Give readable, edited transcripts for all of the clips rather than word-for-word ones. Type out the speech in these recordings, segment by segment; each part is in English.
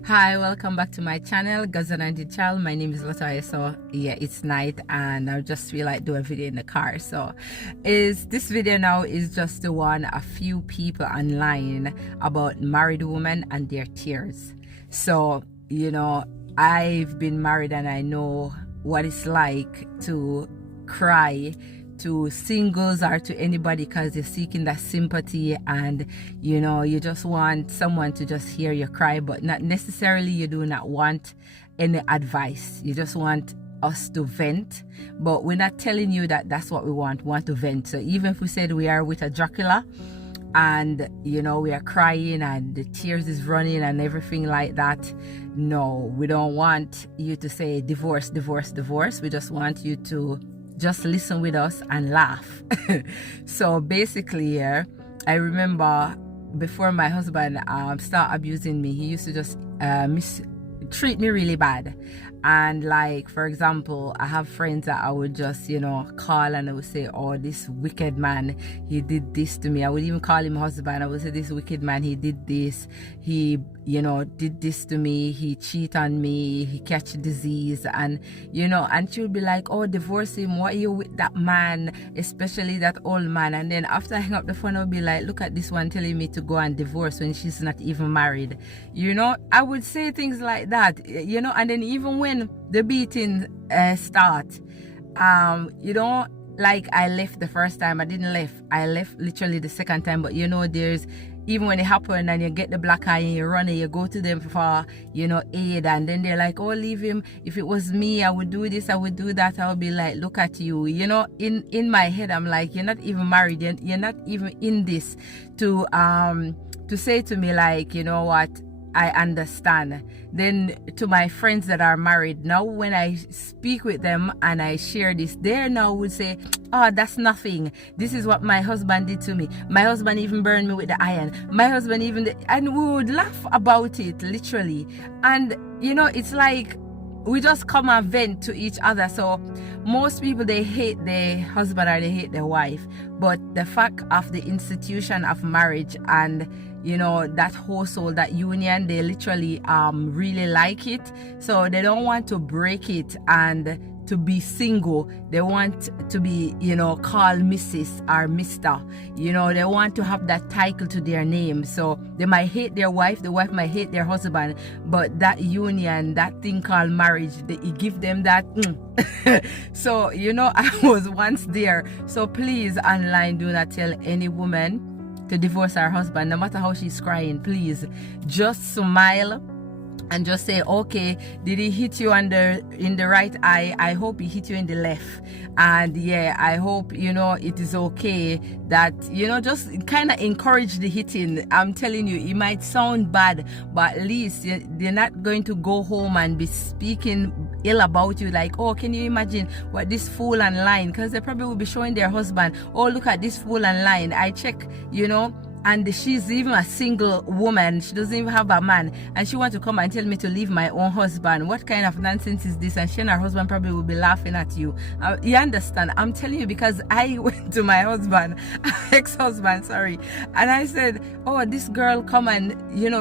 Hi, welcome back to my channel, Gazananti Chal. My name is Latoya. So yeah, it's night and I just feel like do a video in the car. So this video now is just the one a few people online about married women and their tears. So I've been married and I know what it's like to cry to singles or to anybody because you're seeking that sympathy and you just want someone to just hear you cry, but not necessarily you do not want any advice. You just want us to vent, but we're not telling you that that's what we want to vent. So even if we said we are with a Dracula and we are crying and the tears is running and everything like that, no, we don't want you to say divorce, divorce, divorce. We just want you to just listen with us and laugh. So basically, I remember before my husband started abusing me, he used to just treat me really bad. And like, for example, I have friends that I would just call and I would say, oh, this wicked man, he did this to me. I would even call him husband. I would say, this wicked man, he did this, he did this to me, he cheat on me, he catch disease, and and she would be like, oh, divorce him, what are you with that man, especially that old man? And then after I hang up the phone, I'll be like, look at this one telling me to go and divorce when she's not even married. I would say things like that, and then even when the beating start, like I left the first time, I left literally the second time, but there's, even when it happened and you get the black eye and you run and you go to them for aid, and then they're like, oh, leave him, if it was me I would do this, I would do that. I would be like, look at you, in my head I'm like, you're not even married, you're not even in this to say to me like, you know what, I understand. Then to my friends that are married, now when I speak with them and I share this, they now would say, oh, that's nothing, this is what my husband did to me, my husband even burned me with the iron, my husband even and we would laugh about it literally. And it's like we just come and vent to each other. So most people, they hate their husband or they hate their wife, but the fact of the institution of marriage and that household, that union, they literally really like it. So they don't want to break it and to be single. They want to be called Mrs. or Mr. They want to have that title to their name. So they might hate their wife, the wife might hate their husband, but that union, that thing called marriage, it give them that So I was once there. So please, online, do not tell any woman to divorce her husband, no matter how she's crying. Please just smile and just say, okay, did he hit you in the right eye? I hope he hit you in the left. And yeah, I hope it is okay that just kind of encourage the hitting. I'm telling you, it might sound bad, but at least they're not going to go home and be speaking ill about you, like, oh, can you imagine what this fool online, because they probably will be showing their husband, oh, look at this fool online. I check, and she's even a single woman, she doesn't even have a man, and she wants to come and tell me to leave my own husband. What kind of nonsense is this? And she and her husband probably will be laughing at you. You understand? I'm telling you, because I went to my husband, ex-husband, sorry, and I said, oh, this girl come and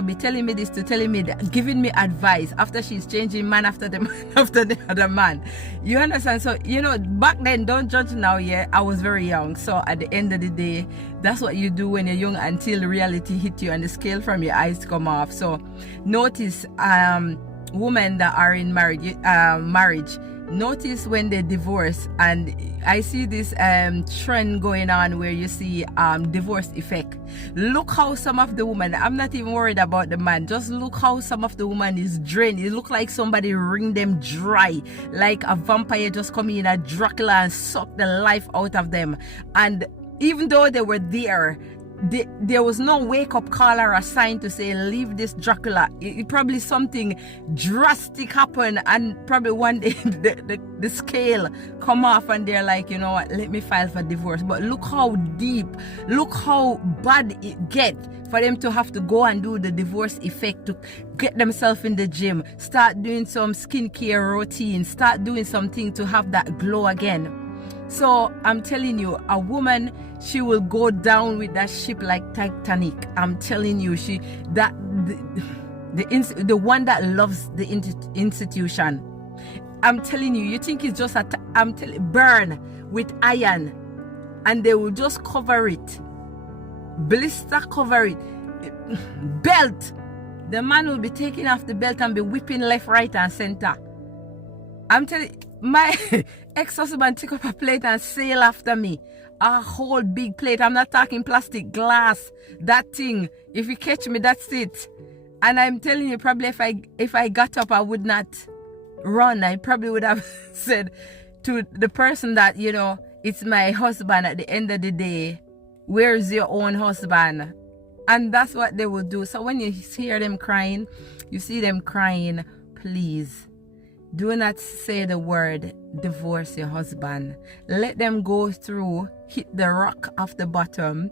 be telling me this, to telling me that, giving me advice after she's changing man after the man after the other man. You understand? So back then, don't judge now. Yeah, I was very young, so at the end of the day, that's what you do when you're young, until reality hit you and the scale from your eyes come off. So notice women that are in marriage, notice when they divorce. And I see this trend going on where you see divorce effect. Look how some of the women, I'm not even worried about the man, just look how some of the woman is drained. It look like somebody wring them dry, like a vampire just come in, a Dracula, and suck the life out of them. And even though they were there was no wake-up call or a sign to say, leave this Dracula. It probably something drastic happened, and probably one day the scale come off and they're like, you know what, let me file for divorce. But look how deep, look how bad it get for them to have to go and do the divorce effect, to get themselves in the gym, start doing some skincare routine, start doing something to have that glow again. So I'm telling you, a woman, she will go down with that ship like Titanic. I'm telling you, the one that loves the institution. I'm telling you, you think it's just burn with iron, and they will just cover it, blister cover it, belt. The man will be taking off the belt and be whipping left, right, and center. I'm telling you, my ex-husband took up a plate and sail after me. A whole big plate. I'm not talking plastic, glass. That thing. If you catch me, that's it. And I'm telling you, probably if I got up, I would not run. I probably would have said to the person that, you know, it's my husband at the end of the day. Where's your own husband? And that's what they will do. So when you hear them crying, you see them crying, please do not say the word divorce your husband. Let them go through, hit the rock off the bottom,